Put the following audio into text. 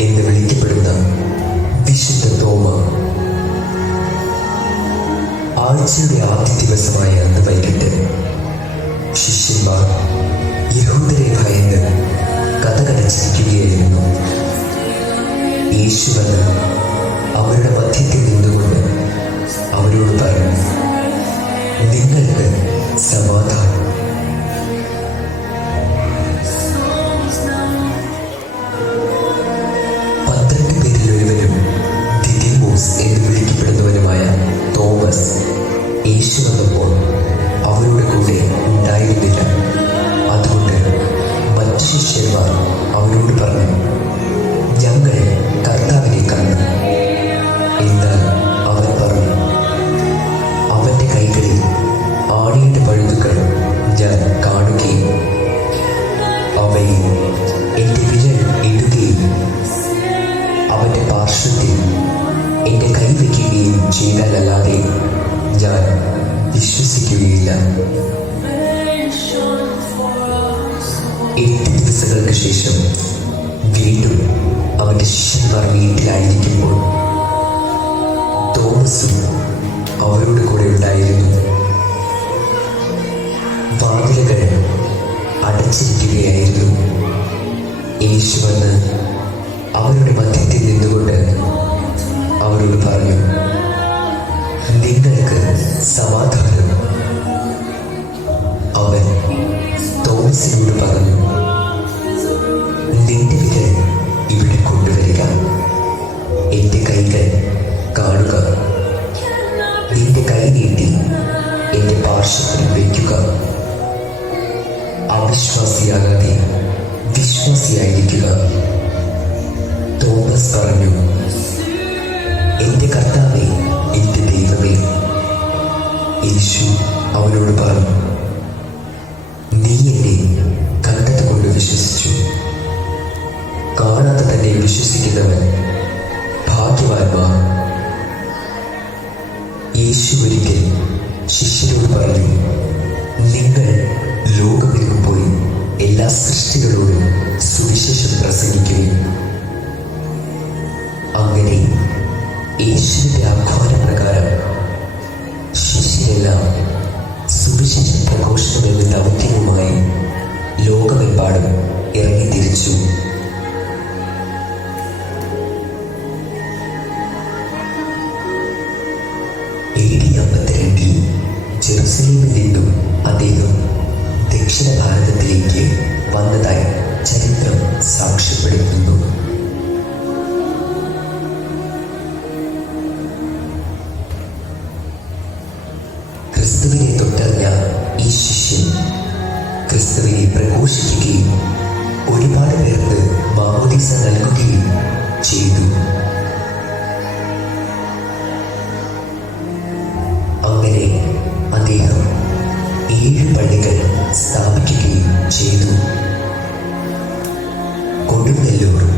എന്ന് വിളിക്കപ്പെടുന്ന വിശുദ്ധ തോമ. ആഴ്ചയുടെ ആദ്യ ദിവസമായ അന്ന് വൈകിട്ട് ശിഷ്യന്മാർ യഹൂദരെ ഭയന്ന് കഥകടച്ചിരിക്കുകയായിരുന്നു യേശു വന്ന് അവരുടെ മധ്യത്തിൽ നിന്നുകൊണ്ട് അവരോട് പറഞ്ഞു നിങ്ങൾക്ക് സമാധാനം എന്റെ കൈ വയ്ക്കുകയും ചെയ്താലല്ലാതെ ഞാൻ വിശ്വസിക്കുകയില്ല. എട്ട് ദിവസങ്ങൾക്ക് ശേഷം വീണ്ടും അവന്റെ ശിഷ്യന്മാർ വീട്ടിലായിരിക്കുമ്പോൾ തോമസും അവരോട് കൂടെ ഉണ്ടായിരുന്നു. വാതിലുകൾ അടച്ചിരിക്കുകയായിരുന്നു. യേശു വന്ന് അവരുടെ മധ്യത്തിൽ നിന്നുകൊണ്ട് പറഞ്ഞു നിങ്ങൾക്ക് സമാധാനം. അവൻ തോമസിനോട് പറഞ്ഞു നിന്റെ വിരൽ ഇവിടെ കൊണ്ടുവരിക. എന്റെ കൈകൾ കാണുക. നിന്റെ കൈ നീട്ടി എന്റെ പാർശ്വത്തിൽ വയ്ക്കുക. അവിശ്വാസിയാകാതെ വിശ്വാസിയായിരിക്കുക. തോമസ് പറഞ്ഞു യേശു അവനോട് പറഞ്ഞു നീ എന്നെ കണ്ടത് കൊണ്ട് വിശ്വസിച്ചു. കാണാതെ തന്നെ വിശ്വസിക്കുന്നവൻ ഭാഗ്യവാന്മാർ യേശു ഒരിക്കൽ ശിഷ്യരോട് പറഞ്ഞു നിങ്ങൾ ലോകമെങ്ങും പോയി എല്ലാ സൃഷ്ടികളോടും സുവിശേഷം പ്രസംഗിക്കുകയും അങ്ങനെ യേശുവിന്റെ ആഹ്വാനപ്രകാരം ശിഷ്യരെല്ലാം സുവിശേഷ പ്രഘോഷണം എന്ന ദൗത്യവുമായി ലോകമെമ്പാടും ഇറങ്ങി തിരിച്ചു. അദ്ദേഹം ദക്ഷിണ ഭാരതത്തിലേക്ക് വന്നതായി ചരിത്രം സാക്ഷ്യപ്പെടുത്തുന്നു. ക്രിസ്തുവിനെ പ്രഘോഷിക്കുകയും ഒരുപാട് പേർക്ക് ബാബുദീസ നൽകുകയും ചെയ്തു. അങ്ങനെ അദ്ദേഹം ഏഴ് പള്ളികൾ സ്ഥാപിക്കുകയും ചെയ്തു. കൊടുങ്ങല്ലൂർ